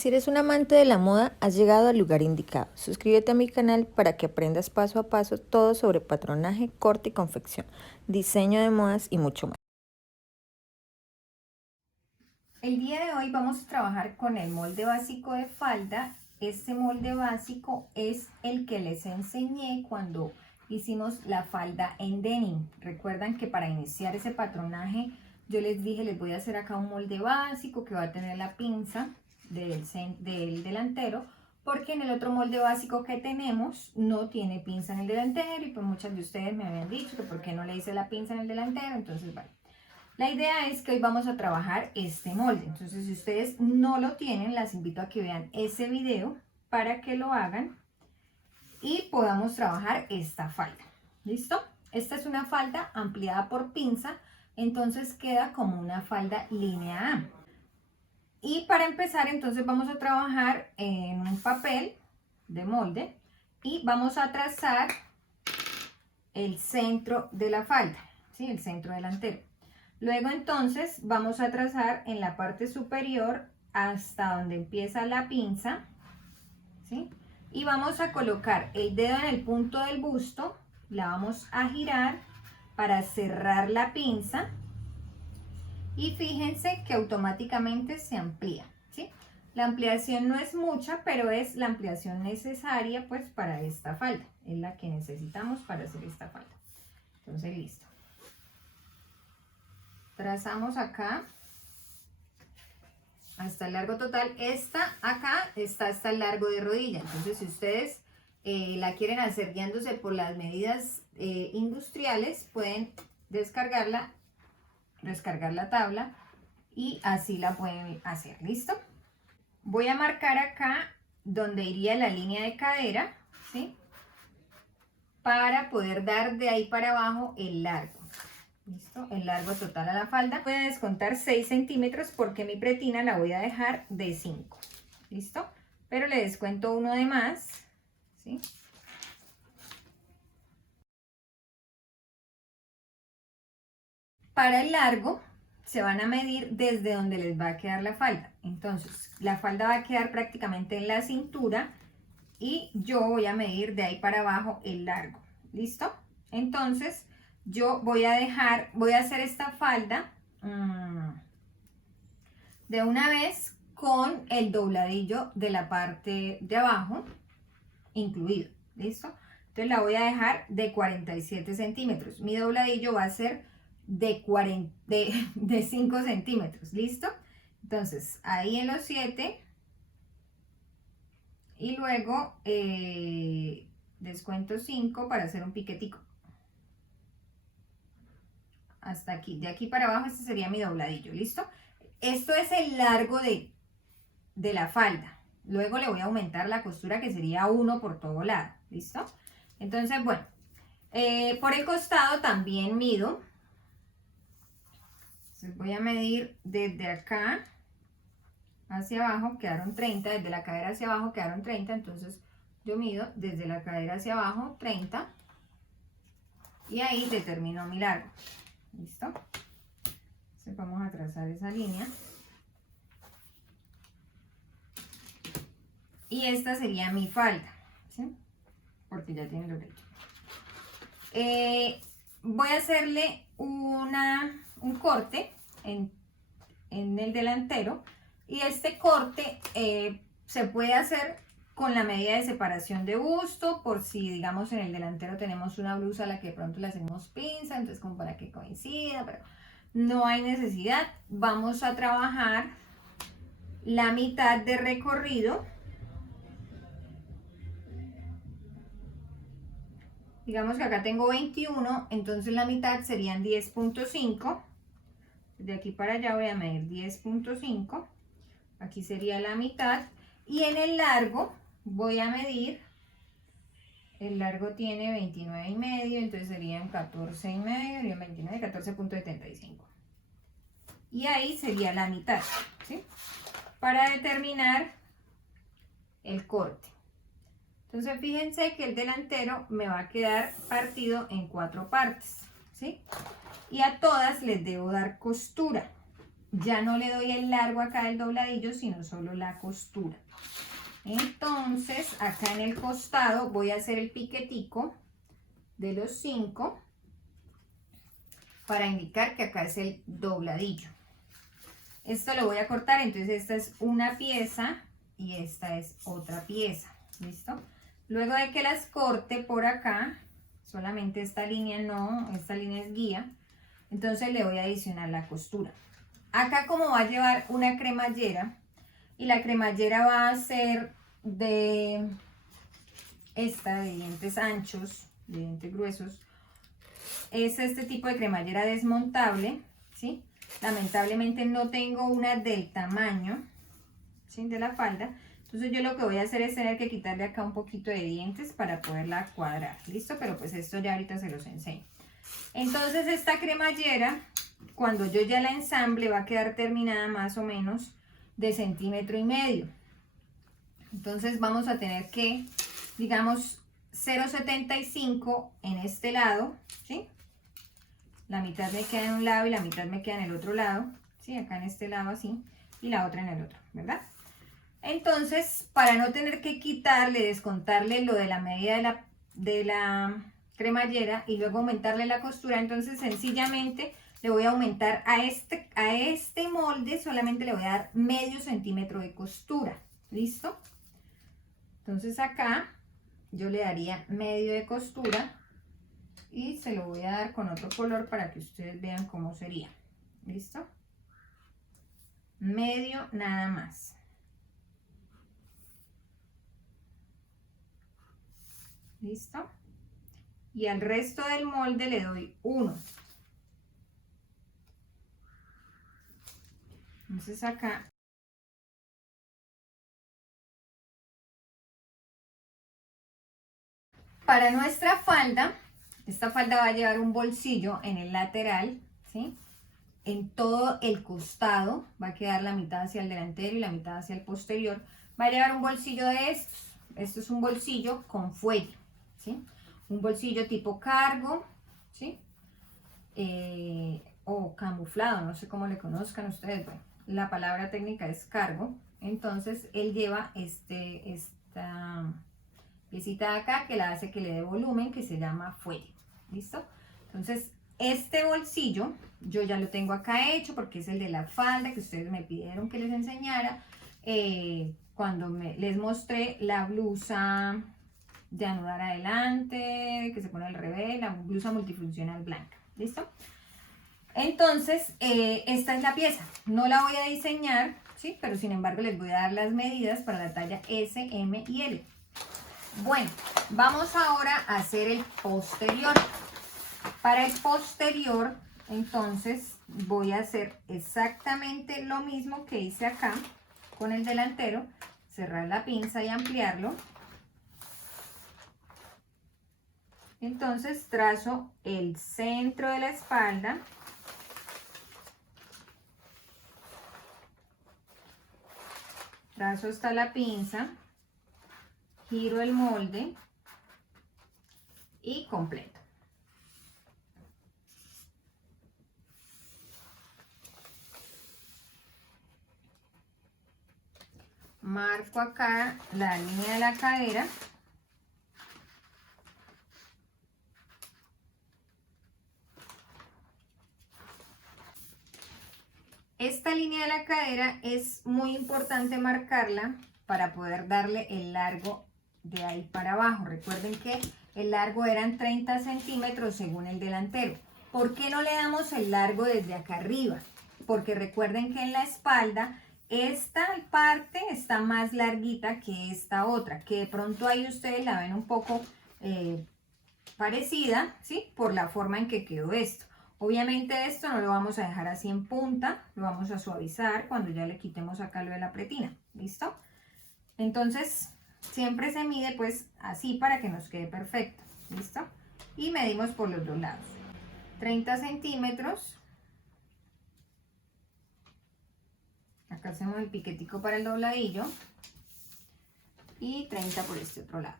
Si eres un amante de la moda, has llegado al lugar indicado. Suscríbete a mi canal para que aprendas paso a paso todo sobre patronaje, corte y confección, diseño de modas y mucho más. El día de hoy vamos a trabajar con el molde básico de falda. Este molde básico es el que les enseñé cuando hicimos la falda en denim. Recuerdan que para iniciar ese patronaje yo les dije, les voy a hacer acá un molde básico que va a tener la pinza del delantero, porque en el otro molde básico que tenemos no tiene pinza en el delantero, y pues muchas de ustedes me habían dicho que por qué no le hice la pinza en el delantero. Entonces vale, la idea es que hoy vamos a trabajar este molde. Entonces si ustedes no lo tienen, las invito a que vean ese video para que lo hagan y podamos trabajar esta falda. ¿Listo? Esta es una falda ampliada por pinza, entonces queda como una falda línea A. Y para empezar, entonces vamos a trabajar en un papel de molde y vamos a trazar el centro de la falda, ¿sí? El centro delantero. Luego entonces vamos a trazar en la parte superior hasta donde empieza la pinza, ¿sí? Y vamos a colocar el dedo en el punto del busto, la vamos a girar para cerrar la pinza. Y fíjense que automáticamente se amplía, ¿sí? La ampliación no es mucha, pero es la ampliación necesaria pues para esta falda. Es la que necesitamos para hacer esta falda. Entonces, listo. Trazamos acá hasta el largo total. Esta acá está hasta el largo de rodilla. Entonces, si ustedes la quieren hacer guiándose por las medidas industriales, pueden descargar la tabla y así la pueden hacer. ¿Listo? Voy a marcar acá donde iría la línea de cadera, ¿sí? Para poder dar de ahí para abajo el largo. ¿Listo? El largo total a la falda. Voy a descontar 6 centímetros porque mi pretina la voy a dejar de 5. ¿Listo? Pero le descuento uno de más, ¿sí? Para el largo se van a medir desde donde les va a quedar la falda. Entonces, la falda va a quedar prácticamente en la cintura y yo voy a medir de ahí para abajo el largo. ¿Listo? Entonces, yo voy a hacer esta falda de una vez con el dobladillo de la parte de abajo incluido. ¿Listo? Entonces la voy a dejar de 47 centímetros. Mi dobladillo va a ser de 5 centímetros. ¿Listo? Entonces ahí en los 7 y luego descuento 5 para hacer un piquetico. Hasta aquí. De aquí para abajo este sería mi dobladillo. ¿Listo? Esto es el largo de la falda. Luego le voy a aumentar la costura, que sería 1 por todo lado. ¿Listo? Entonces, bueno, por el costado también mido. Entonces voy a medir desde acá hacia abajo, quedaron 30, desde la cadera hacia abajo quedaron 30, entonces yo mido desde la cadera hacia abajo 30 y ahí determino mi largo. ¿Listo? Entonces vamos a trazar esa línea. Y esta sería mi falda, ¿sí? Porque ya tiene lo hecho. Voy a hacerle un corte en el delantero, y este corte se puede hacer con la medida de separación de busto, por si digamos en el delantero tenemos una blusa a la que de pronto le hacemos pinza, entonces como para que coincida, pero no hay necesidad. Vamos a trabajar la mitad de recorrido. Digamos que acá tengo 21, entonces la mitad serían 10.5. De aquí para allá voy a medir 10.5. Aquí sería la mitad. Y en el largo voy a medir, el largo tiene 29,5, entonces serían 14,5, serían 29, 14.75. Y ahí sería la mitad, ¿sí? Para determinar el corte. Entonces fíjense que el delantero me va a quedar partido en 4 partes, ¿sí? Y a todas les debo dar costura. ya no le doy el largo acá del dobladillo, sino solo la costura. Entonces, acá en el costado voy a hacer el piquetico de los 5 para indicar que acá es el dobladillo. Esto lo voy a cortar, entonces esta es una pieza y esta es otra pieza, ¿listo? Luego de que las corte por acá, solamente esta línea no, esta línea es guía, entonces le voy a adicionar la costura. Acá como va a llevar una cremallera, y la cremallera va a ser de esta, de dientes anchos, de dientes gruesos, es este tipo de cremallera desmontable, ¿sí? Lamentablemente no tengo una del tamaño, ¿sí?, de la falda, entonces yo lo que voy a hacer es tener que quitarle acá un poquito de dientes para poderla cuadrar, ¿listo? Pero pues esto ya ahorita se los enseño. Entonces esta cremallera, cuando yo ya la ensamble, va a quedar terminada más o menos de 1,5 centímetros. Entonces vamos a tener que, digamos, 0,75 en este lado, ¿sí? La mitad me queda en un lado y la mitad me queda en el otro lado, ¿sí? Acá en este lado así, y la otra en el otro, ¿verdad? Entonces, para no tener que quitarle, descontarle lo de la medida de la cremallera y luego aumentarle la costura, entonces sencillamente le voy a aumentar a este molde, solamente le voy a dar 0,5 centímetro de costura, ¿listo? Entonces acá yo le daría medio de costura y se lo voy a dar con otro color para que ustedes vean cómo sería, ¿listo? Medio nada más. ¿Listo? Y al resto del molde le doy 1. Entonces acá para nuestra falda, esta falda va a llevar un bolsillo en el lateral, ¿sí? En todo el costado va a quedar la mitad hacia el delantero y la mitad hacia el posterior. Va a llevar un bolsillo de estos. Esto es un bolsillo con fuelle, ¿sí? Un bolsillo tipo cargo, ¿sí? O camuflado, no sé cómo le conozcan ustedes. Bueno, la palabra técnica es cargo. Entonces él lleva esta piecita de acá que la hace que le dé volumen, que se llama fuelle. ¿Listo? Entonces este bolsillo yo ya lo tengo acá hecho porque es el de la falda que ustedes me pidieron que les enseñara cuando les mostré la blusa de anudar adelante, que se pone al revés, la blusa multifuncional blanca. ¿Listo? Entonces, esta es la pieza. No la voy a diseñar, ¿sí? Pero sin embargo les voy a dar las medidas para la talla S, M y L. Bueno, vamos ahora a hacer el posterior. Para el posterior, entonces, voy a hacer exactamente lo mismo que hice acá con el delantero. Cerrar la pinza y ampliarlo. Entonces trazo el centro de la espalda. Trazo hasta la pinza. Giro el molde. Y completo. Marco acá la línea de la cadera. Esta línea de la cadera es muy importante marcarla para poder darle el largo de ahí para abajo. Recuerden que el largo eran 30 centímetros según el delantero. ¿Por qué no le damos el largo desde acá arriba? Porque recuerden que en la espalda esta parte está más larguita que esta otra, que de pronto ahí ustedes la ven un poco parecida, ¿sí? Por la forma en que quedó esto. Obviamente esto no lo vamos a dejar así en punta, lo vamos a suavizar cuando ya le quitemos acá lo de la pretina, ¿listo? Entonces siempre se mide pues así para que nos quede perfecto, ¿listo? Y medimos por los dos lados. 30 centímetros. Acá hacemos el piquetico para el dobladillo. Y 30 por este otro lado.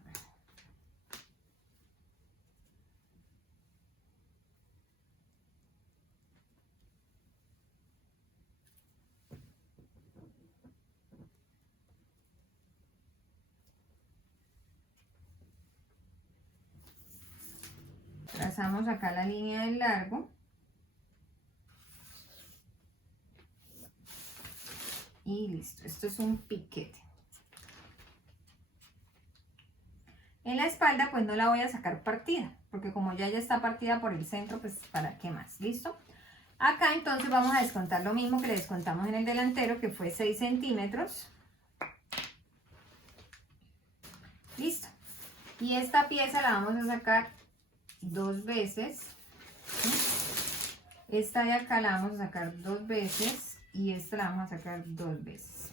Trazamos acá la línea del largo. Y listo, esto es un piquete. En la espalda pues no la voy a sacar partida, porque como ya está partida por el centro, pues para qué más, ¿listo? Acá entonces vamos a descontar lo mismo que le descontamos en el delantero, que fue 6 centímetros. Listo. Y esta pieza la vamos a sacar 2 veces. Esta de acá la vamos a sacar 2 veces y esta la vamos a sacar 2 veces.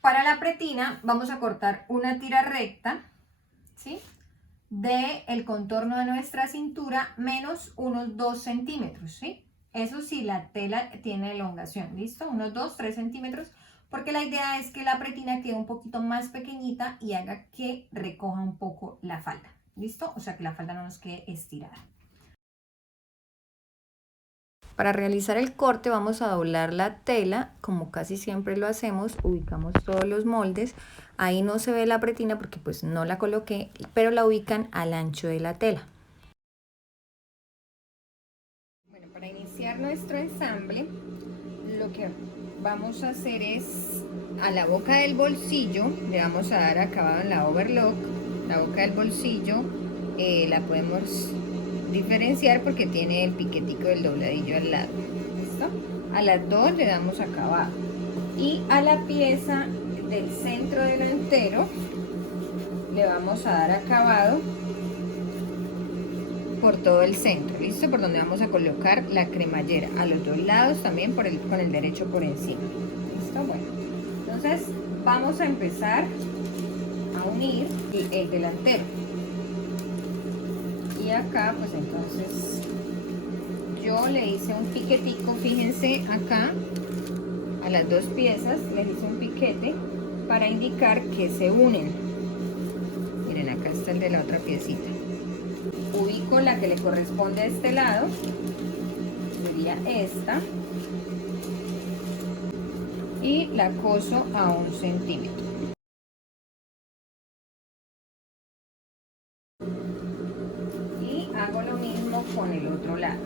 Para la pretina vamos a cortar una tira recta, ¿sí? De el contorno de nuestra cintura menos unos 2 centímetros, ¿sí? Eso sí, la tela tiene elongación, ¿listo? Unos 2-3 centímetros, porque la idea es que la pretina quede un poquito más pequeñita y haga que recoja un poco la falda, ¿listo? O sea, que la falda no nos quede estirada. Para realizar el corte vamos a doblar la tela, como casi siempre lo hacemos, ubicamos todos los moldes. Ahí no se ve la pretina porque pues no la coloqué, pero la ubican al ancho de la tela. Bueno, para iniciar nuestro ensamble, lo que vamos a hacer es a la boca del bolsillo, le vamos a dar acabado en la overlock. La boca del bolsillo la podemos diferenciar porque tiene el piquetico del dobladillo al lado. ¿Listo? A las dos le damos acabado y a la pieza del centro delantero le vamos a dar acabado por todo el centro, ¿listo? Por donde vamos a colocar la cremallera, a los dos lados también con el derecho por encima. ¿Listo? Bueno, entonces vamos a empezar a unir el delantero. Y acá pues entonces yo le hice un piquetico, fíjense acá a las dos piezas les hice un piquete para indicar que se unen. Miren, acá está el de la otra piecita. Ubico la que le corresponde a este lado, sería esta, y la coso a 1 centímetro. Hago lo mismo con el otro lado.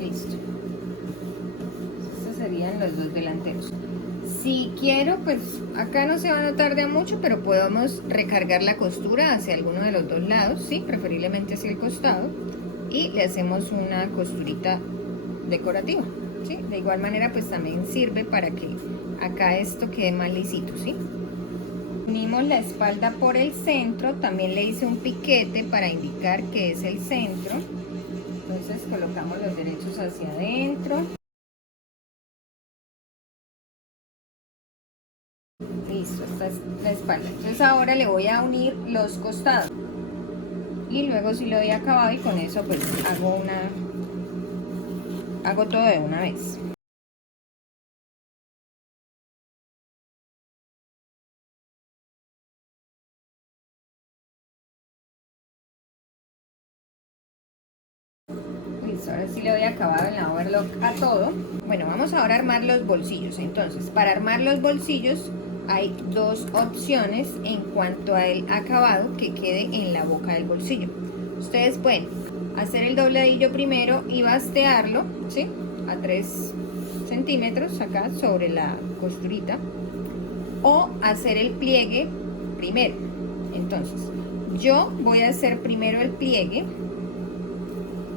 Listo. Estos serían los dos delanteros. Si quiero, pues acá no se va a notar de mucho, pero podemos recargar la costura hacia alguno de los dos lados, sí, preferiblemente hacia el costado, y le hacemos una costurita decorativa, ¿sí? De igual manera pues también sirve para que acá esto quede más lisito, ¿sí? Unimos la espalda por el centro, también le hice un piquete para indicar que es el centro. Entonces colocamos los derechos hacia adentro. Listo, esta es la espalda. Entonces ahora le voy a unir los costados. Y luego sí lo doy acabado y con eso pues hago todo de una vez. Listo, ahora sí le doy acabado en la overlock a todo. Bueno, vamos ahora a armar los bolsillos. Entonces, para armar los bolsillos hay dos opciones en cuanto al acabado que quede en la boca del bolsillo. Ustedes pueden hacer el dobladillo primero y bastearlo, ¿sí? A 3 centímetros acá sobre la costurita, o hacer el pliegue primero. Entonces, yo voy a hacer primero el pliegue.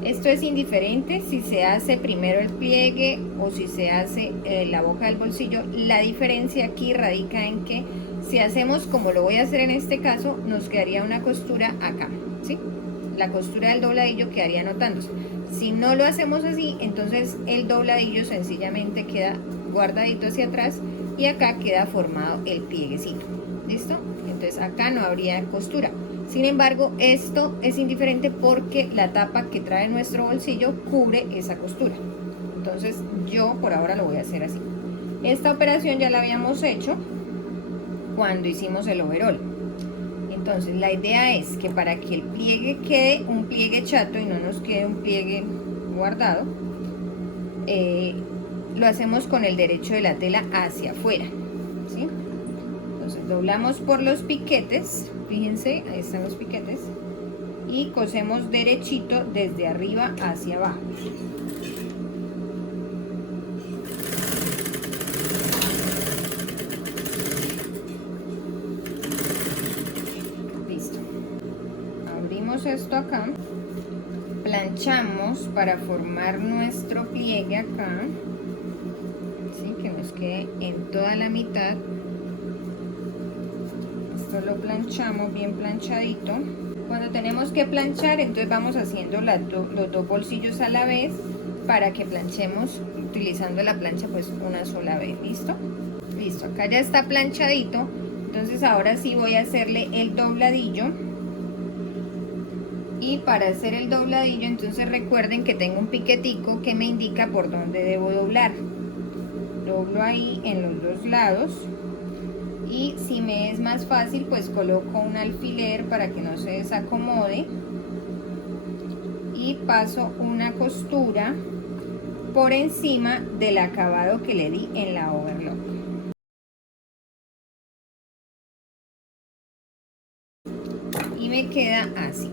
Esto es indiferente si se hace primero el pliegue o si se hace la boca del bolsillo. La diferencia aquí radica en que si hacemos como lo voy a hacer en este caso, nos quedaría una costura acá, ¿sí? La costura del dobladillo quedaría notándose. Si no lo hacemos así, entonces el dobladillo sencillamente queda guardadito hacia atrás y acá queda formado el plieguecito. ¿Listo? Entonces acá no habría costura. Sin embargo, esto es indiferente porque la tapa que trae nuestro bolsillo cubre esa costura. Entonces yo por ahora lo voy a hacer así. Esta operación ya la habíamos hecho cuando hicimos el overol. Entonces la idea es que para que el pliegue quede un pliegue chato y no nos quede un pliegue guardado, lo hacemos con el derecho de la tela hacia afuera, ¿sí? Entonces doblamos por los piquetes, fíjense, ahí están los piquetes, y cosemos derechito desde arriba hacia abajo. Listo. Abrimos esto acá, planchamos para formar nuestro pliegue acá, ¿sí? Que nos quede en toda la mitad. Esto lo planchamos bien planchadito. Cuando tenemos que planchar, entonces vamos haciendo los dos bolsillos a la vez para que planchemos utilizando la plancha pues una sola vez. ¿Listo? Listo, acá ya está planchadito. Entonces ahora sí voy a hacerle el dobladillo. Y para hacer el dobladillo, entonces recuerden que tengo un piquetico que me indica por dónde debo doblar. Doblo ahí en los dos lados. Y si me es más fácil, pues coloco un alfiler para que no se desacomode y paso una costura por encima del acabado que le di en la overlock. Y me queda así.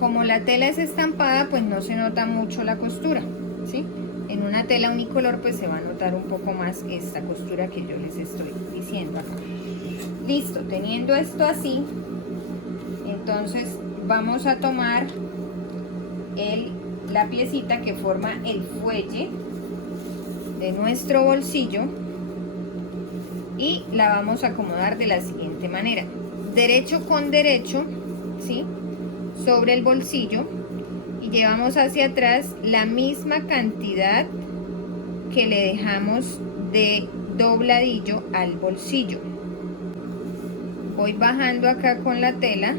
Como la tela es estampada, pues no se nota mucho la costura, ¿sí? En una tela unicolor pues se va a notar un poco más esta costura que yo les estoy diciendo acá. Listo, teniendo esto así, entonces vamos a tomar la piecita que forma el fuelle de nuestro bolsillo y la vamos a acomodar de la siguiente manera: derecho con derecho, ¿sí? Sobre el bolsillo, y llevamos hacia atrás la misma cantidad que le dejamos de dobladillo al bolsillo. Voy bajando acá con la tela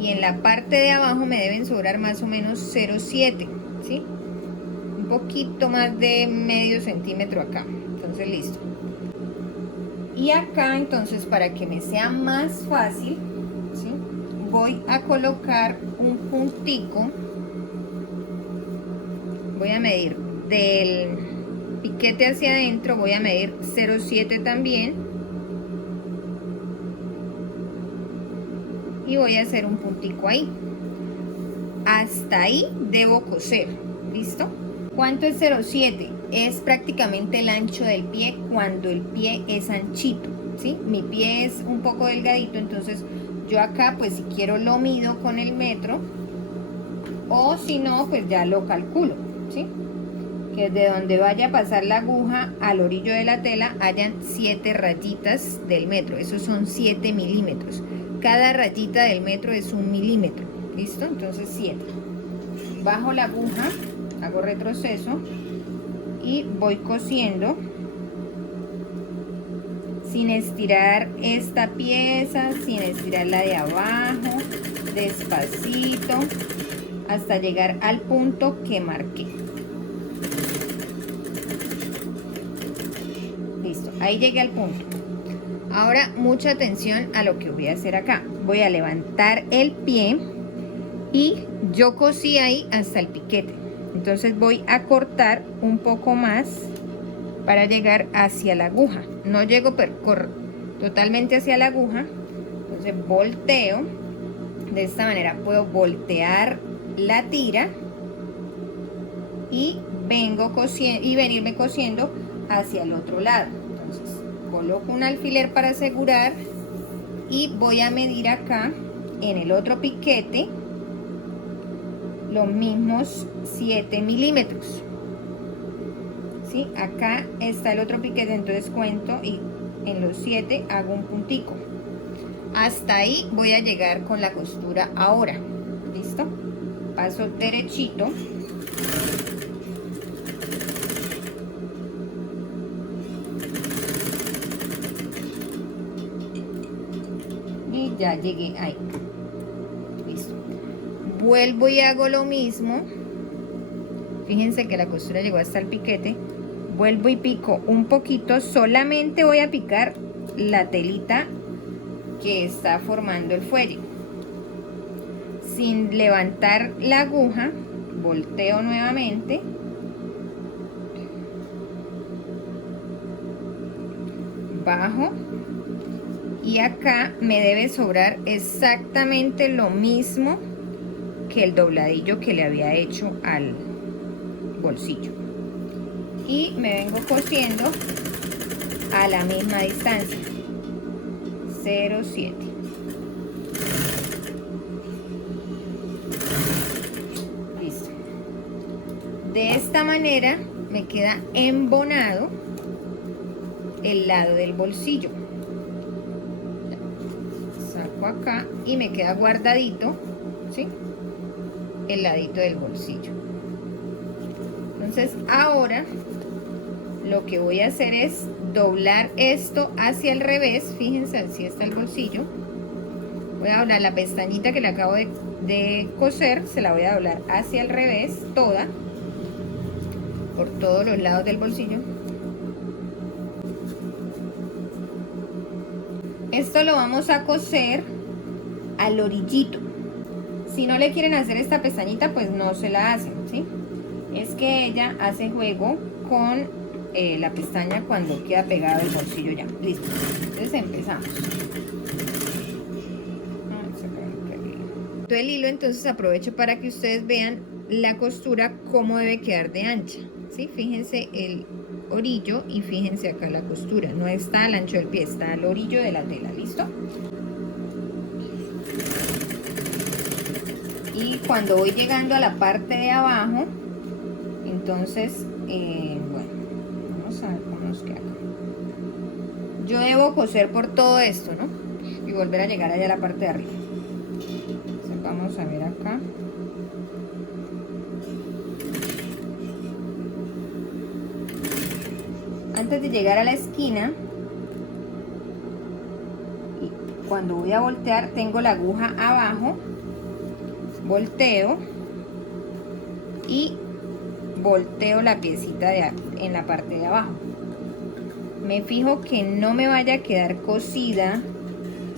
y en la parte de abajo me deben sobrar más o menos 0,7, ¿sí? Un poquito más de medio centímetro acá. Entonces listo. Y acá entonces, para que me sea más fácil, ¿sí? Voy a colocar un puntico. Voy a medir del piquete hacia adentro, voy a medir 0,7 también. Y voy a hacer un puntico ahí. Hasta ahí debo coser. ¿Listo? ¿Cuánto es 0,7? Es prácticamente el ancho del pie cuando el pie es anchito, ¿sí? Mi pie es un poco delgadito, entonces yo acá pues si quiero lo mido con el metro, o si no pues ya lo calculo, ¿sí? Que de donde vaya a pasar la aguja al orillo de la tela hayan 7 rayitas del metro. Esos son 7 milímetros. Cada rayita del metro es 1 milímetro. ¿Listo? Entonces 7. Bajo la aguja, hago retroceso y voy cosiendo sin estirar esta pieza, sin estirar la de abajo, despacito, hasta llegar al punto que marqué. Listo, ahí llegué al punto. Ahora mucha atención a lo que voy a hacer acá. Voy a levantar el pie y yo cosí ahí hasta el piquete. Entonces voy a cortar un poco más para llegar hacia la aguja. No llego totalmente hacia la aguja. Entonces volteo. De esta manera puedo voltear la tira y vengo cosiendo y venirme cosiendo hacia el otro lado. Entonces coloco un alfiler para asegurar y voy a medir acá en el otro piquete los mismos 7 milímetros. ¿Sí? Acá está el otro piquete, entonces cuento y en los 7 hago un puntico. Hasta ahí voy a llegar con la costura ahora. ¿Listo? Paso derechito. Y ya llegué ahí. Listo. Vuelvo y hago lo mismo. Fíjense que la costura llegó hasta el piquete. Vuelvo y pico un poquito. Solamente voy a picar la telita que está formando el fuelle. Sin levantar la aguja, volteo nuevamente. Bajo. Y acá me debe sobrar exactamente lo mismo que el dobladillo que le había hecho al bolsillo. Y me vengo cosiendo a la misma distancia, 0,7. Listo. De esta manera me queda embonado el lado del bolsillo. Saco acá y me queda guardadito, ¿sí?, el ladito del bolsillo. Entonces ahora lo que voy a hacer es doblar esto hacia el revés. Fíjense, así está el bolsillo. Voy a doblar la pestañita que le acabo de coser, se la voy a doblar hacia el revés toda, por todos los lados del bolsillo. Esto lo vamos a coser al orillito. Si no le quieren hacer esta pestañita, pues no se la hacen, ¿sí? Es que ella hace juego con la pestaña cuando queda pegado el bolsillo ya. Listo. Entonces empezamos. El hilo, entonces aprovecho para que ustedes vean la costura cómo debe quedar de ancha, ¿sí? Fíjense el orillo y fíjense acá la costura. No está al ancho del pie, está al orillo de la tela. ¿Listo? Y cuando voy llegando a la parte de abajo, entonces, bueno, vamos a ver cómo nos queda acá. Yo debo coser por todo esto, ¿no? Y volver a llegar allá a la parte de arriba. Entonces, vamos a ver acá. Antes de llegar a la esquina, cuando voy a voltear, tengo la aguja abajo, volteo y volteo la piecita en la parte de abajo. Me fijo que no me vaya a quedar cosida,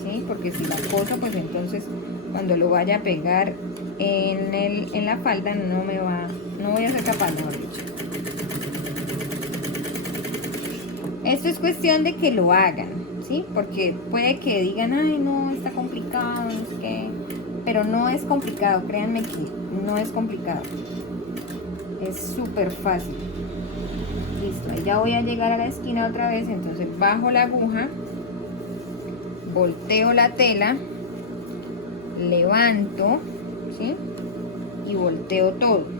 ¿sí? Porque si la coso, pues entonces cuando lo vaya a pegar en la falda no voy a ser capaz, mejor dicho. Esto es cuestión de que lo hagan, ¿sí? Porque puede que digan, ay, no, está complicado, no sé qué. Pero no es complicado, créanme que no es complicado. Es súper fácil. Listo, ahí ya voy a llegar a la esquina otra vez, entonces bajo la aguja, volteo la tela, levanto, ¿sí? Y volteo todo.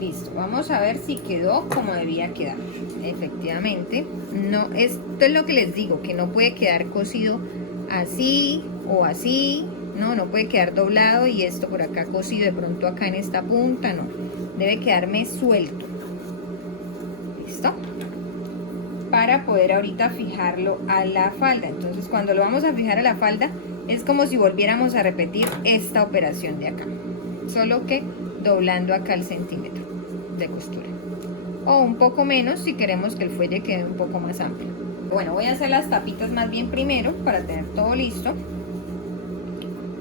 Listo, vamos a ver si quedó como debía quedar. Efectivamente, no, esto es lo que les digo, que no puede quedar cosido así o así, no puede quedar doblado y esto por acá cosido de pronto acá en esta punta, no, debe quedarme suelto. Listo, para poder ahorita fijarlo a la falda. Entonces cuando lo vamos a fijar a la falda es como si volviéramos a repetir esta operación de acá, solo que doblando acá el centímetro de costura, o un poco menos si queremos que el fuelle quede un poco más amplio. Bueno, voy a hacer las tapitas más bien primero para tener todo listo.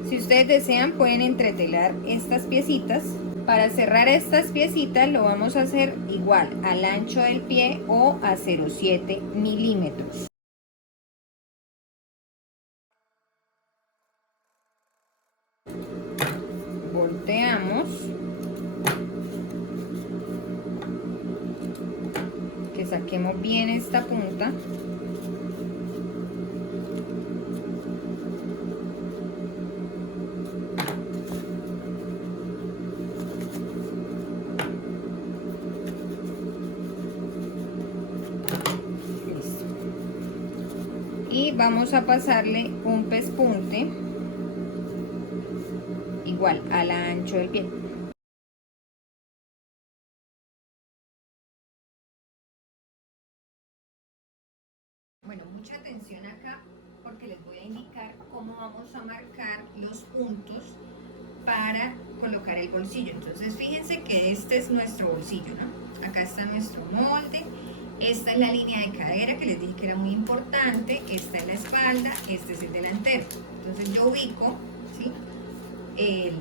Si ustedes desean pueden entretelar estas piecitas. Para cerrar estas piecitas lo vamos a hacer igual al ancho del pie o a 0,7 milímetros. Volteamos, que saquemos bien esta punta. Listo. Y vamos a pasarle un pespunte igual al ancho del pie. Bueno, mucha atención acá porque les voy a indicar cómo vamos a marcar los puntos para colocar el bolsillo. Entonces fíjense que este es nuestro bolsillo, ¿no? Acá está nuestro molde, esta es la línea de cadera que les dije que era muy importante, esta es la espalda, este es el delantero. Entonces yo ubico, ¿sí?, el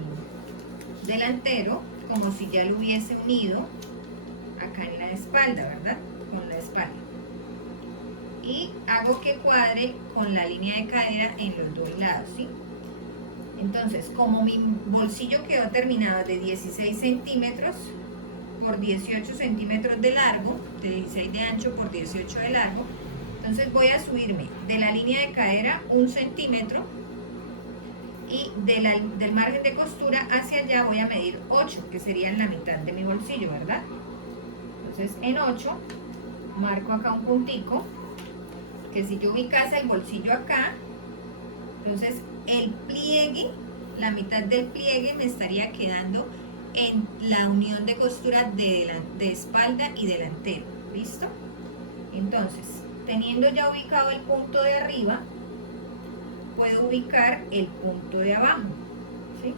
delantero como si ya lo hubiese unido acá en la espalda, ¿verdad? Con la espalda. Y hago que cuadre con la línea de cadera en los dos lados, ¿sí? Entonces, como mi bolsillo quedó terminado de 16 centímetros por 18 centímetros de largo, de 16 de ancho por 18 de largo, entonces voy a subirme de la línea de cadera 1 centímetro y del margen de costura hacia allá voy a medir 8, que serían la mitad de mi bolsillo, ¿verdad? Entonces en 8 marco acá un puntico, que si yo ubicase el bolsillo acá, entonces el pliegue, la mitad del pliegue me estaría quedando en la unión de costura de espalda y delantero. ¿Listo? Entonces, teniendo ya ubicado el punto de arriba, puedo ubicar el punto de abajo, ¿sí?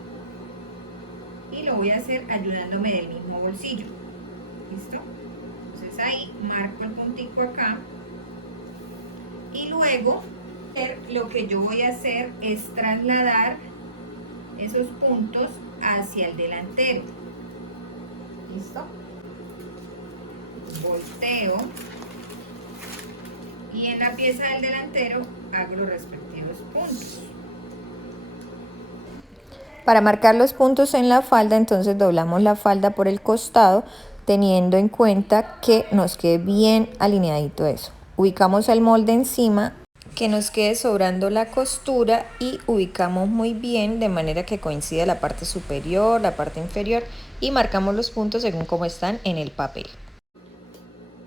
Y lo voy a hacer ayudándome del mismo bolsillo. ¿Listo? Entonces ahí marco el puntico acá y luego lo que yo voy a hacer es trasladar esos puntos hacia el delantero. ¿Listo? Volteo y en la pieza del delantero hago los respectivos puntos. Para marcar los puntos en la falda, entonces doblamos la falda por el costado, teniendo en cuenta que nos quede bien alineadito eso. Ubicamos el molde encima, que nos quede sobrando la costura y ubicamos muy bien de manera que coincida la parte superior, la parte inferior y marcamos los puntos según como están en el papel.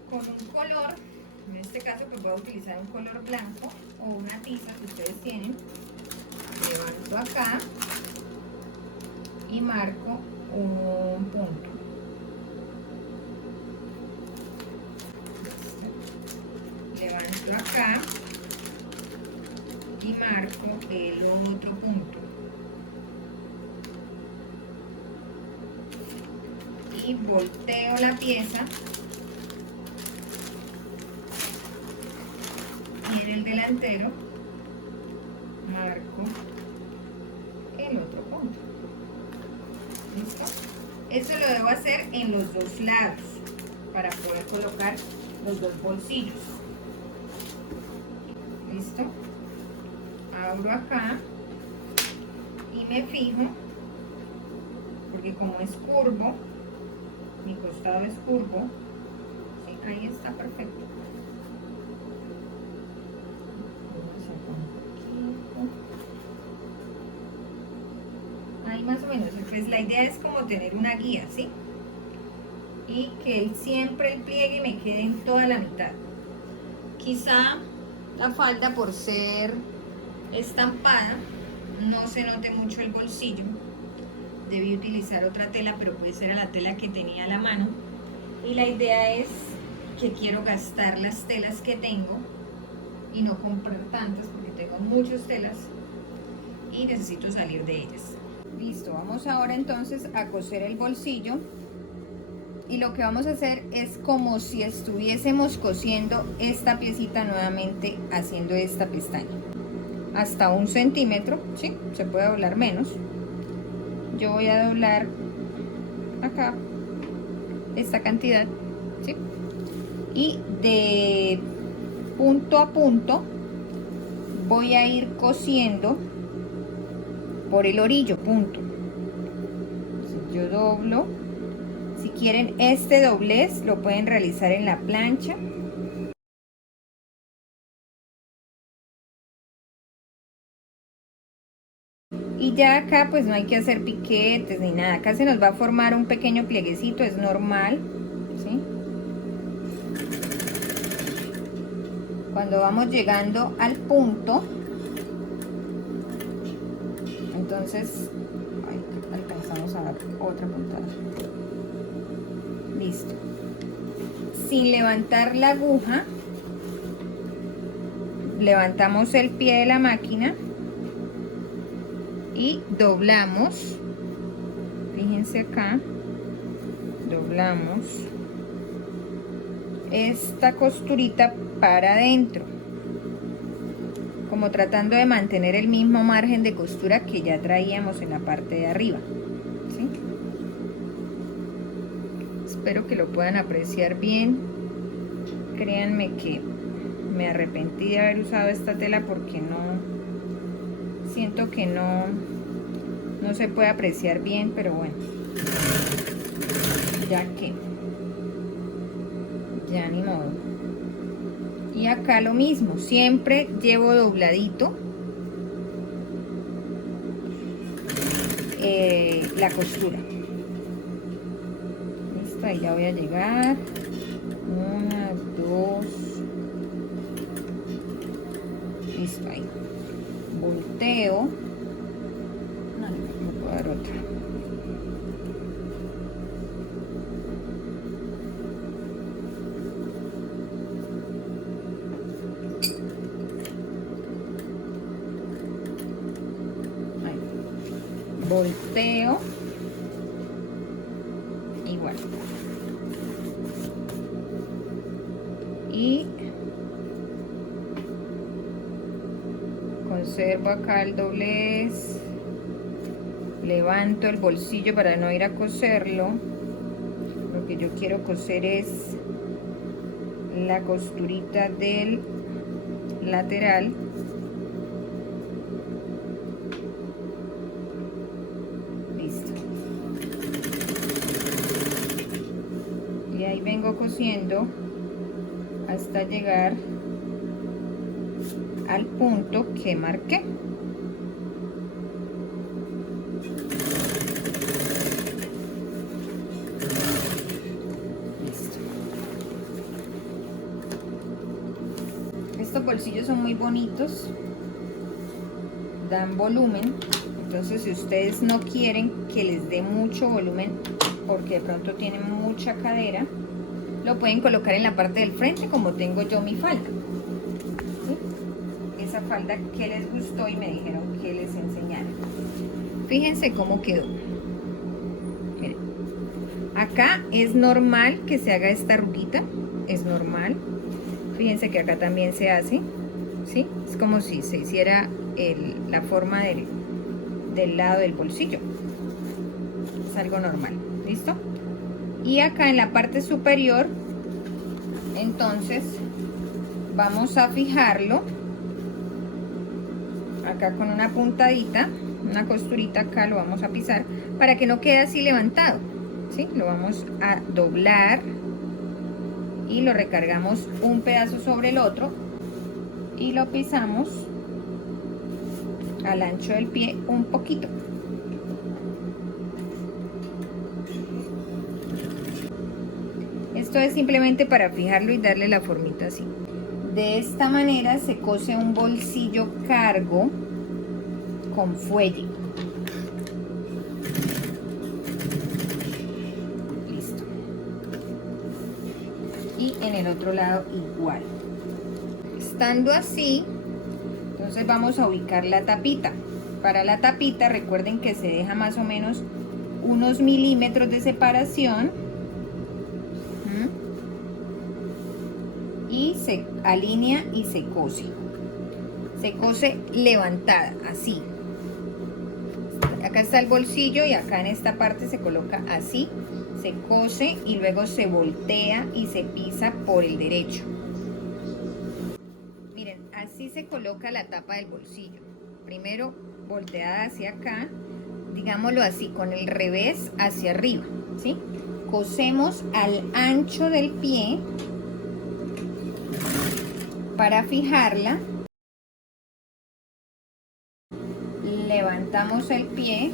Con un color, en este caso pues voy a utilizar un color blanco o una tiza que ustedes tienen, levanto acá y marco un punto. Levanto acá y marco el otro punto. Y volteo la pieza y en el delantero marco el otro punto. ¿Listo? Esto lo debo hacer en los dos lados para poder colocar los dos bolsillos. ¿Listo? Abro acá y me fijo, porque como es curvo, mi costado es curvo, ¿sí? Ahí está perfecto. Ahí más o menos, pues la idea es como tener una guía, ¿sí? Y que siempre el pliegue me quede en toda la mitad. Quizá la falda, por ser estampada, no se note mucho el bolsillo. Debí utilizar otra tela, pero pues era la tela que tenía a la mano. Y la idea es que quiero gastar las telas que tengo y no comprar tantas porque tengo muchas telas y necesito salir de ellas. Listo, vamos ahora entonces a coser el bolsillo. Y lo que vamos a hacer es como si estuviésemos cosiendo esta piecita nuevamente, haciendo esta pestaña hasta 1 centímetro, ¿sí? Se puede doblar menos. Yo voy a doblar acá esta cantidad, ¿sí? Y de punto a punto voy a ir cosiendo por el orillo, punto. Entonces yo doblo. Si quieren este doblez lo pueden realizar en la plancha. Y ya acá pues no hay que hacer piquetes ni nada. Acá se nos va a formar un pequeño plieguecito, es normal, ¿sí? Cuando vamos llegando al punto, entonces ahí alcanzamos a dar otra puntada. Listo. Sin levantar la aguja, levantamos el pie de la máquina y doblamos, fíjense acá, doblamos esta costurita para adentro, como tratando de mantener el mismo margen de costura que ya traíamos en la parte de arriba, ¿sí? Espero que lo puedan apreciar bien. Créanme que me arrepentí de haber usado esta tela porque siento que no se puede apreciar bien, pero bueno, ya ni modo. Y acá lo mismo, siempre llevo dobladito la costura. Listo, ahí ya voy a llegar. 1, 2. Listo, ahí. Volteo. No, no puedo dar otra. Volteo, igual, y conservo acá el doblez, levanto el bolsillo para no ir a coserlo. Lo que yo quiero coser es la costurita del lateral. Y ahí vengo cosiendo hasta llegar al punto que marqué. Listo. Estos bolsillos son muy bonitos, dan volumen. Entonces, si ustedes no quieren que les dé mucho volumen porque de pronto tienen mucha cadera, lo pueden colocar en la parte del frente como tengo yo mi falda, ¿sí? Esa falda que les gustó y me dijeron que les enseñara. Fíjense cómo quedó. Miren. Acá es normal que se haga esta ruguita, es normal. Fíjense que acá también se hace, ¿sí? Es como si se hiciera la forma del lado del bolsillo. Es algo normal. ¿Listo? Y acá en la parte superior, entonces vamos a fijarlo acá con una puntadita, una costurita acá, lo vamos a pisar para que no quede así levantado, ¿sí? Lo vamos a doblar y lo recargamos un pedazo sobre el otro y lo pisamos al ancho del pie un poquito. Esto es simplemente para fijarlo y darle la formita así. De esta manera se cose un bolsillo cargo con fuelle. Listo. Y en el otro lado igual. Estando así, entonces vamos a ubicar la tapita. Para la tapita recuerden que se deja más o menos unos milímetros de separación. Y se alinea y se cose. Se cose levantada, así. Acá está el bolsillo y acá en esta parte se coloca así. Se cose y luego se voltea y se pisa por el derecho. Miren, así se coloca la tapa del bolsillo. Primero volteada hacia acá, digámoslo así, con el revés hacia arriba, ¿sí? Cosemos al ancho del pie para fijarla. Levantamos el pie,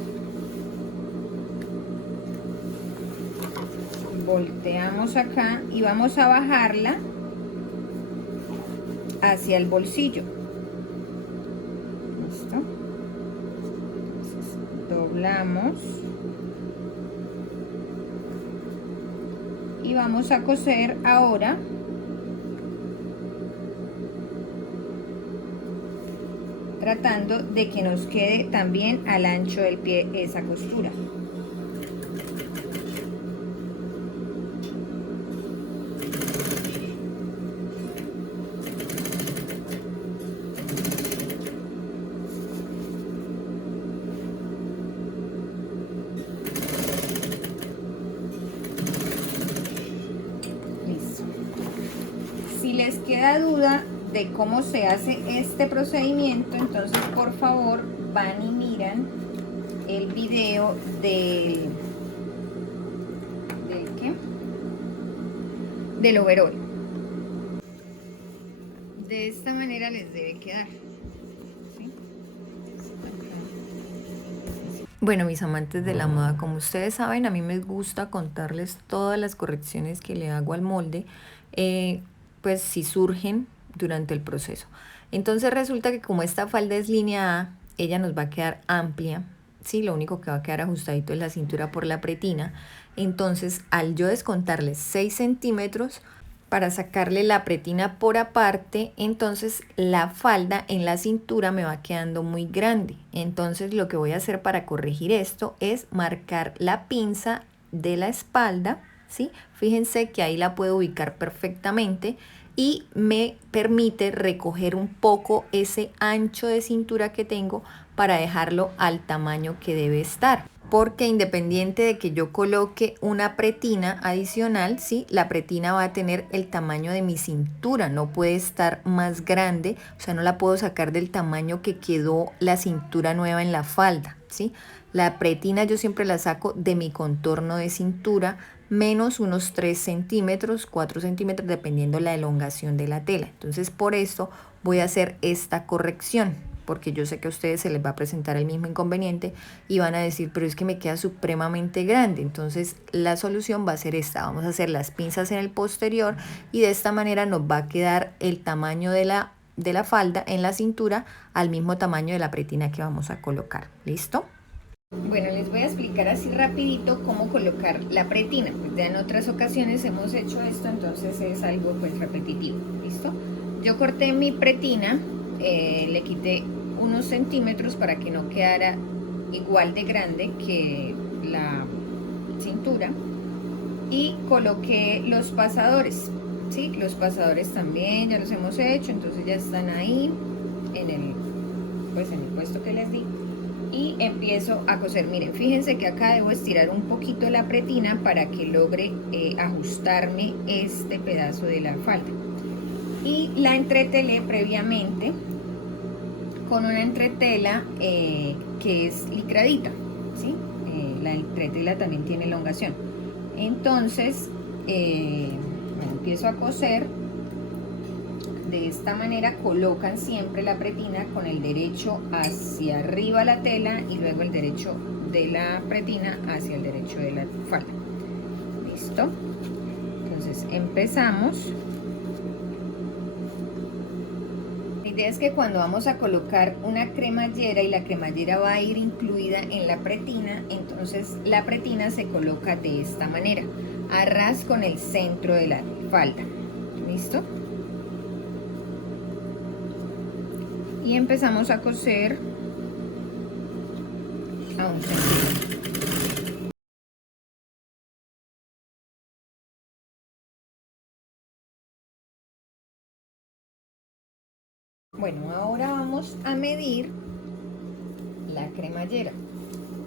volteamos acá y vamos a bajarla hacia el bolsillo. ¿Listo? Entonces, doblamos y vamos a coser ahora tratando de que nos quede también al ancho del pie esa costura. Si les queda duda de cómo se hace este procedimiento, entonces por favor van y miran el video del overol. De esta manera les debe quedar. ¿Sí? Bueno, mis amantes de la moda, como ustedes saben, a mí me gusta contarles todas las correcciones que le hago al molde, pues si surgen durante el proceso. Entonces resulta que como esta falda es línea A, ella nos va a quedar amplia, ¿sí? Lo único que va a quedar ajustadito es la cintura por la pretina. Entonces, al yo descontarles 6 centímetros para sacarle la pretina por aparte, entonces la falda en la cintura me va quedando muy grande. Entonces lo que voy a hacer para corregir esto es marcar la pinza de la espalda, ¿sí? Fíjense que ahí la puedo ubicar perfectamente y me permite recoger un poco ese ancho de cintura que tengo para dejarlo al tamaño que debe estar. Porque independiente de que yo coloque una pretina adicional, ¿sí? La pretina va a tener el tamaño de mi cintura, no puede estar más grande, o sea, no la puedo sacar del tamaño que quedó la cintura nueva en la falda, ¿sí? La pretina yo siempre la saco de mi contorno de cintura, menos unos 3 centímetros, 4 centímetros, dependiendo la elongación de la tela. Entonces, por eso voy a hacer esta corrección, porque yo sé que a ustedes se les va a presentar el mismo inconveniente y van a decir, pero es que me queda supremamente grande. Entonces la solución va a ser esta, vamos a hacer las pinzas en el posterior y de esta manera nos va a quedar el tamaño de la falda en la cintura al mismo tamaño de la pretina que vamos a colocar. ¿Listo? Bueno, les voy a explicar así rapidito cómo colocar la pretina. Pues ya en otras ocasiones hemos hecho esto, entonces es algo pues repetitivo. ¿Listo? Yo corté mi pretina. Le quité unos centímetros para que no quedara igual de grande que la cintura y coloqué los pasadores, ¿sí? Los pasadores también ya los hemos hecho, entonces ya están ahí en el puesto que les di y empiezo a coser. Miren, fíjense que acá debo estirar un poquito la pretina para que logre ajustarme este pedazo de la falda. Y la entretelé previamente con una entretela que es licradita, ¿sí? La entretela también tiene elongación. Entonces, empiezo a coser. De esta manera colocan siempre la pretina con el derecho hacia arriba la tela y luego el derecho de la pretina hacia el derecho de la falda. ¿Listo? Entonces empezamos. La idea es que cuando vamos a colocar una cremallera y la cremallera va a ir incluida en la pretina, entonces la pretina se coloca de esta manera, a ras con el centro de la falda. ¿Listo? Y empezamos a coser a 1 centímetro. Bueno, ahora vamos a medir la cremallera.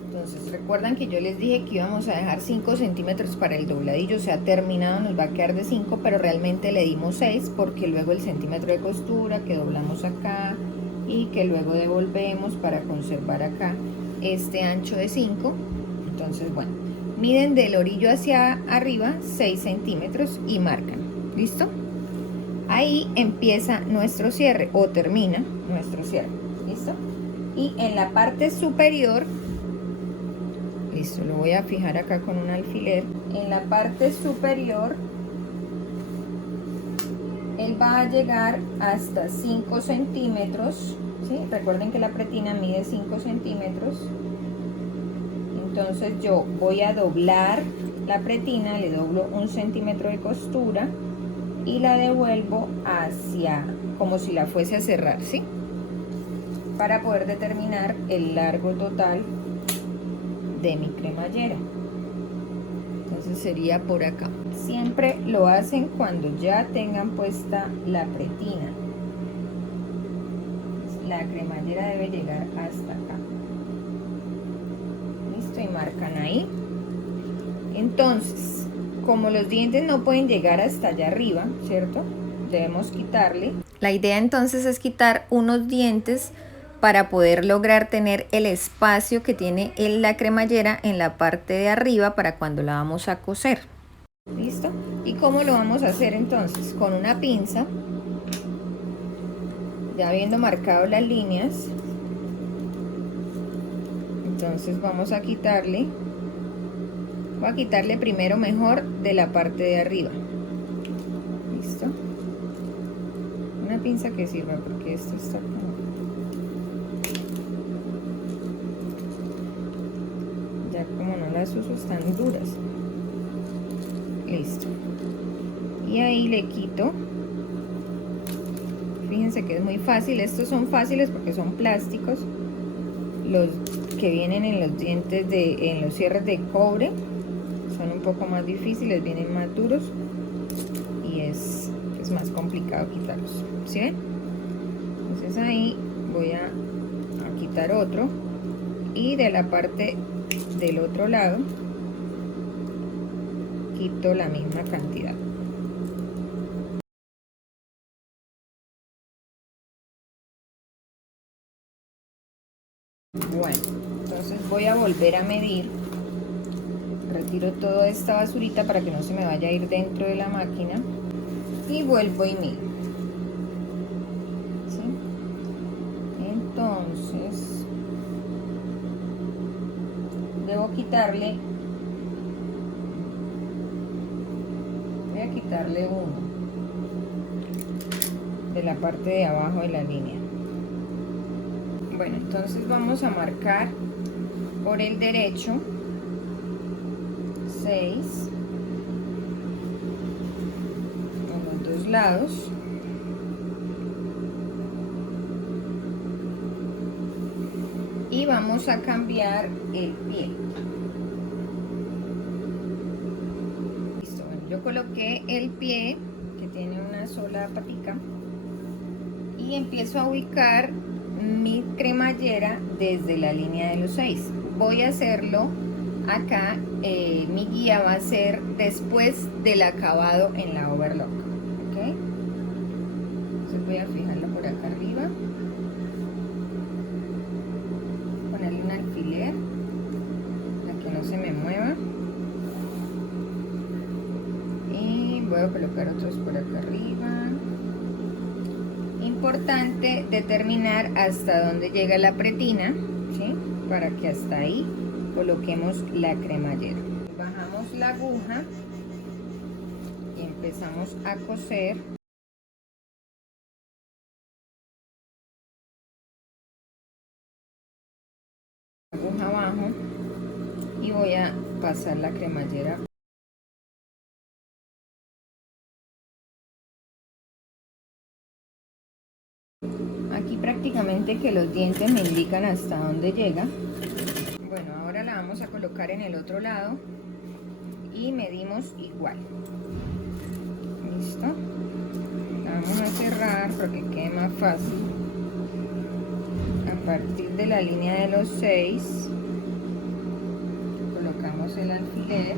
Entonces recuerdan que yo les dije que íbamos a dejar 5 centímetros para el dobladillo, o sea, terminado nos va a quedar de 5, pero realmente le dimos 6 porque luego el centímetro de costura que doblamos acá y que luego devolvemos para conservar acá este ancho de 5. Entonces, bueno, miden del orillo hacia arriba 6 centímetros y marcan. ¿Listo? Ahí empieza nuestro cierre o termina nuestro cierre. ¿Listo? Y en la parte superior, listo, lo voy a fijar acá con un alfiler. En la parte superior, él va a llegar hasta 5 centímetros. ¿Sí? Recuerden que la pretina mide 5 centímetros. Entonces yo voy a doblar la pretina, le doblo 1 centímetro de costura y la devuelvo hacia, como si la fuese a cerrar, ¿sí? para poder determinar el largo total de mi cremallera. Entonces sería por acá. Siempre lo hacen cuando ya tengan puesta la pretina. La cremallera debe llegar hasta acá. Listo, y marcan ahí. Entonces, como los dientes no pueden llegar hasta allá arriba, ¿cierto? Debemos quitarle. La idea entonces es quitar unos dientes para poder lograr tener el espacio que tiene la cremallera en la parte de arriba para cuando la vamos a coser. ¿Listo? ¿Y cómo lo vamos a hacer entonces? Con una pinza, ya habiendo marcado las líneas, entonces vamos a quitarle, voy a quitarle primero mejor de la parte de arriba. ¿Listo? Una pinza que sirva porque esto está como... ya como no las uso están duras. Listo. Y ahí le quito. Fíjense que es muy fácil. Estos son fáciles porque son plásticos. Los que vienen en los dientes en los cierres de cobre son un poco más difíciles, vienen más duros y es más complicado quitarlos. ¿Sí ven? Entonces ahí voy a quitar otro y de la parte del otro lado quito la misma cantidad. Bueno, entonces voy a volver a medir. Retiro toda esta basurita para que no se me vaya a ir dentro de la máquina y vuelvo y mido. ¿Sí? Entonces debo quitarle, voy a quitarle uno de la parte de abajo de la línea. Bueno, entonces vamos a marcar por el derecho 6 en los dos lados. Y vamos a cambiar el pie. Listo, bueno, yo coloqué el pie que tiene una sola patica y empiezo a ubicar mi cremallera desde la línea de los 6. Voy a hacerlo acá, mi guía va a ser después del acabado en la overlock. ¿Ok? Entonces voy a fijarlo por acá arriba. Ponerle un alfiler para que no se me mueva. Y voy a colocar otros por acá arriba. Importante determinar hasta dónde llega la pretina, ¿sí? Para que hasta ahí coloquemos la cremallera. Bajamos la aguja y empezamos a coser. Aguja abajo y voy a pasar la cremallera. Aquí prácticamente que los dientes me indican hasta dónde llega. Bueno, ahora la vamos a colocar en el otro lado y medimos igual. Listo. La vamos a cerrar para que quede más fácil. A partir de la línea de los 6 colocamos el alfiler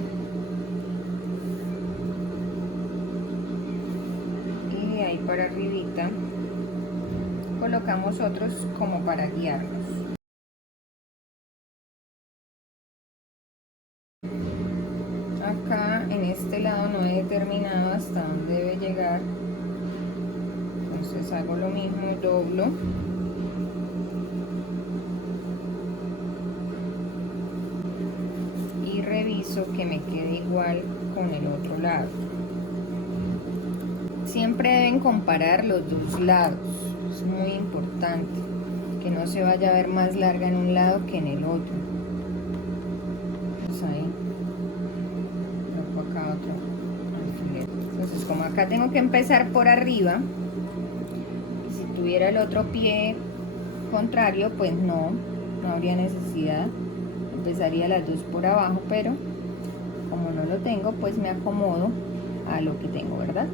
y de ahí para arribita colocamos otros como para guiarnos. Acá en este lado no he determinado hasta dónde debe llegar, entonces hago lo mismo, doblo y reviso que me quede igual con el otro lado. Siempre deben comparar los dos lados, es muy importante que no se vaya a ver más larga en un lado que en el otro. Pues ahí coloco acá otro alfiler. Entonces, como acá tengo que empezar por arriba, si tuviera el otro pie contrario, pues no habría necesidad. Empezaría las dos por abajo, pero como no lo tengo, pues me acomodo a lo que tengo, ¿verdad?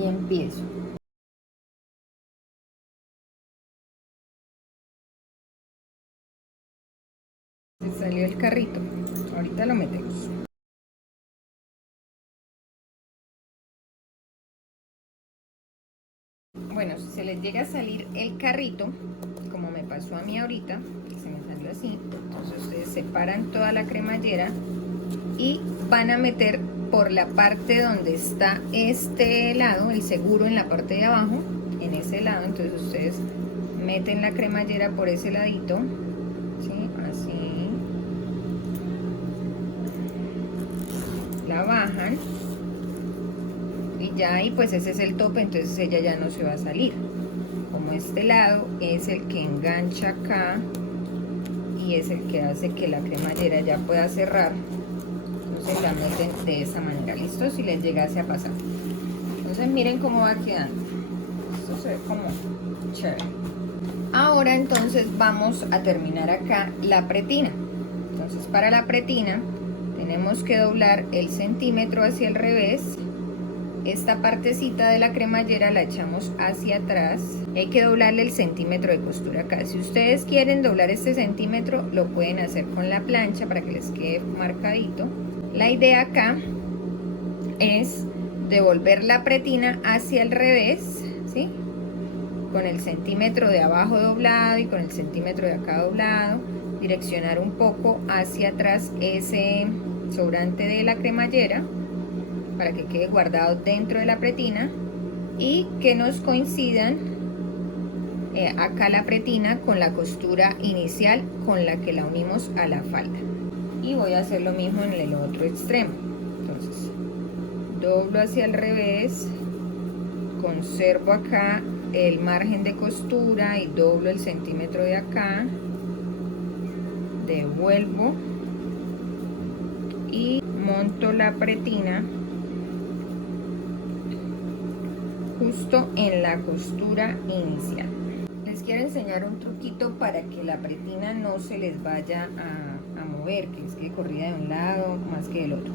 Y empiezo. Se salió el carrito, ahorita lo metemos. Bueno, si se les llega a salir el carrito, como me pasó a mí ahorita, que se me salió así, entonces ustedes separan toda la cremallera y van a meter por la parte donde está este lado, el seguro en la parte de abajo, en ese lado, entonces ustedes meten la cremallera por ese ladito, ¿sí? Así, la bajan y ya ahí pues ese es el tope, entonces ella ya no se va a salir. Como este lado es el que engancha acá y es el que hace que la cremallera ya pueda cerrar, entonces la meten de esa manera. Listo, si les llegase a pasar. Entonces miren cómo va quedando. Esto se ve como chévere. Ahora entonces vamos a terminar acá la pretina. Entonces para la pretina tenemos que doblar el centímetro hacia el revés. Esta partecita de la cremallera la echamos hacia atrás. Hay que doblarle el centímetro de costura acá. Si ustedes quieren doblar este centímetro, lo pueden hacer con la plancha para que les quede marcadito. La idea acá es devolver la pretina hacia el revés, ¿sí? Con el centímetro de abajo doblado y con el centímetro de acá doblado, direccionar un poco hacia atrás ese sobrante de la cremallera para que quede guardado dentro de la pretina y que nos coincidan acá la pretina con la costura inicial con la que la unimos a la falda. Y voy a hacer lo mismo en el otro extremo. Entonces doblo hacia el revés, conservo acá el margen de costura y doblo el centímetro de acá, devuelvo y monto la pretina justo en la costura inicial. Les quiero enseñar un truquito para que la pretina no se les vaya a mover, que les quede corrida de un lado más que del otro.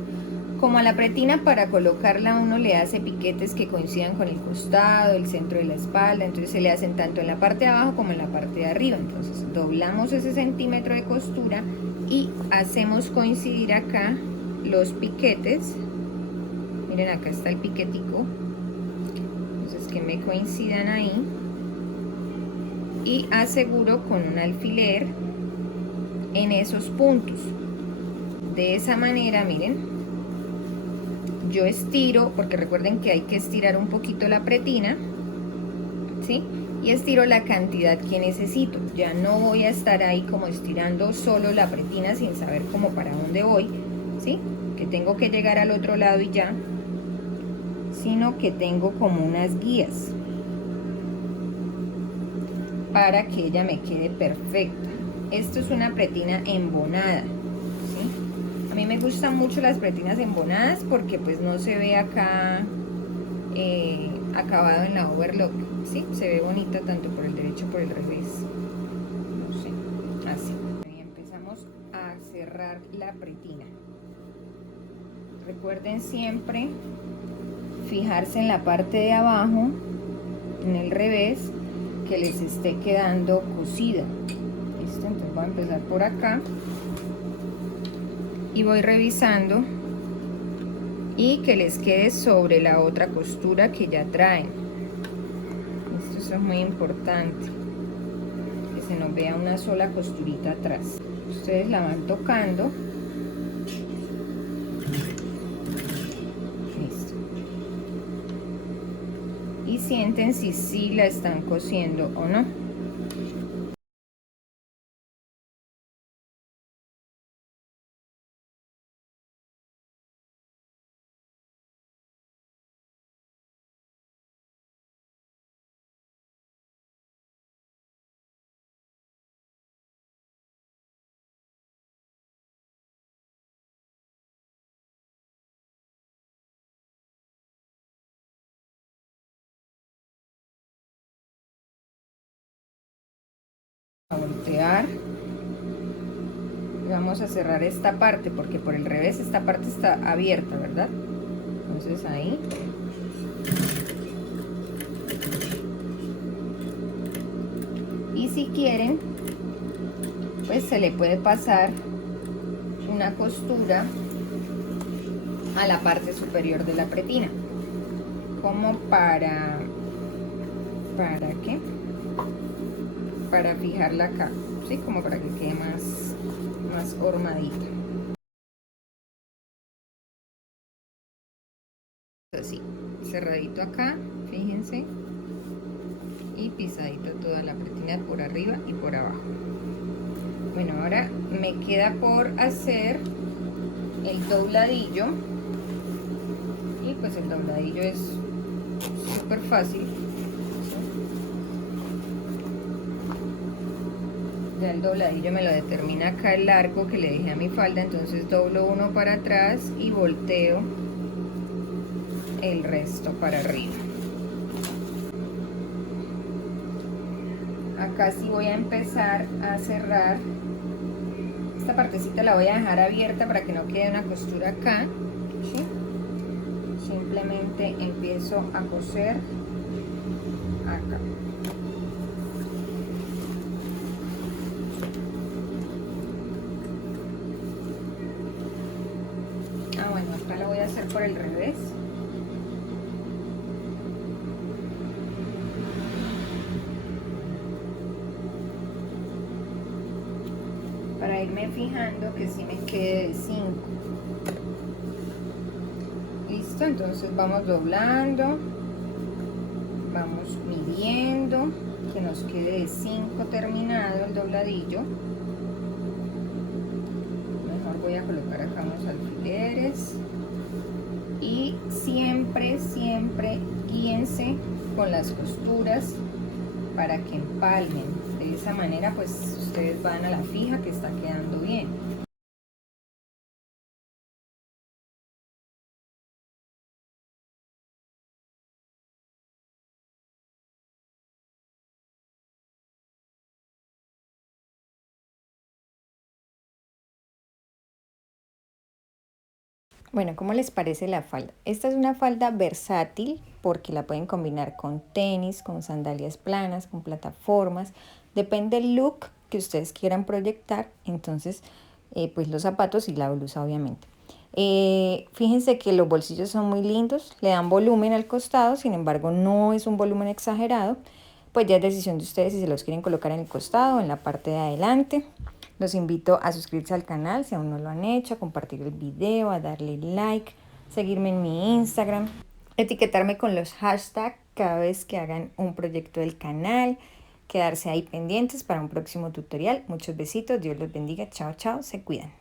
Como a la pretina, para colocarla uno le hace piquetes que coincidan con el costado, el centro de la espalda, entonces se le hacen tanto en la parte de abajo como en la parte de arriba. Entonces doblamos ese centímetro de costura y hacemos coincidir acá los piquetes. Miren, acá está el piquetico, entonces que me coincidan ahí y aseguro con un alfiler en esos puntos. De esa manera, miren, yo estiro, porque recuerden que hay que estirar un poquito la pretina, ¿sí? Y estiro la cantidad que necesito. Ya no voy a estar ahí como estirando solo la pretina sin saber cómo para dónde voy, ¿sí? Que tengo que llegar al otro lado y ya, sino que tengo como unas guías para que ella me quede perfecta. Esto es una pretina embonada, ¿sí? A mí me gustan mucho las pretinas embonadas porque pues no se ve acá acabado en la overlock, ¿sí? Se ve bonita tanto por el derecho como por el revés. No sé, así. Y empezamos a cerrar la pretina. Recuerden siempre fijarse en la parte de abajo, en el revés, que les esté quedando cosida. ¿Listo? Entonces voy a empezar por acá y voy revisando y que les quede sobre la otra costura que ya traen. Esto es muy importante, que se nos vea una sola costurita atrás. Ustedes la van tocando. Listo. Y sienten si sí la están cosiendo o no. A voltear. Y vamos a cerrar esta parte porque por el revés esta parte está abierta, ¿verdad? Entonces ahí. Y si quieren, pues se le puede pasar una costura a la parte superior de la pretina, como para ¿qué? Para fijarla acá, ¿sí? Como para que quede más hormadita. Así, cerradito acá, fíjense, y pisadito toda la pretina por arriba y por abajo. Bueno, ahora me queda por hacer el dobladillo, y pues el dobladillo es súper fácil. Ya el dobladillo me lo determina acá el largo que le dejé a mi falda, entonces doblo uno para atrás y volteo el resto para arriba. Acá sí voy a empezar a cerrar. Esta partecita la voy a dejar abierta para que no quede una costura acá, ¿sí? Simplemente empiezo a coser acá. Bueno, acá lo voy a hacer por el revés. Para irme fijando que sí me quede de 5. Listo, entonces vamos doblando, vamos midiendo que nos quede de 5 terminado el dobladillo. Mejor voy a colocar acá unos alfileres y siempre guíense con las costuras para que empalmen. De esa manera pues ustedes van a la fija que está quedando bien. Bueno, ¿cómo les parece la falda? Esta es una falda versátil porque la pueden combinar con tenis, con sandalias planas, con plataformas. Depende del look que ustedes quieran proyectar. Entonces, pues los zapatos y la blusa obviamente. Fíjense que los bolsillos son muy lindos, le dan volumen al costado, sin embargo no es un volumen exagerado. Pues ya es decisión de ustedes si se los quieren colocar en el costado o en la parte de adelante. Los invito a suscribirse al canal si aún no lo han hecho, a compartir el video, a darle like, seguirme en mi Instagram, etiquetarme con los hashtags cada vez que hagan un proyecto del canal, quedarse ahí pendientes para un próximo tutorial. Muchos besitos, Dios los bendiga, chao, chao, se cuidan.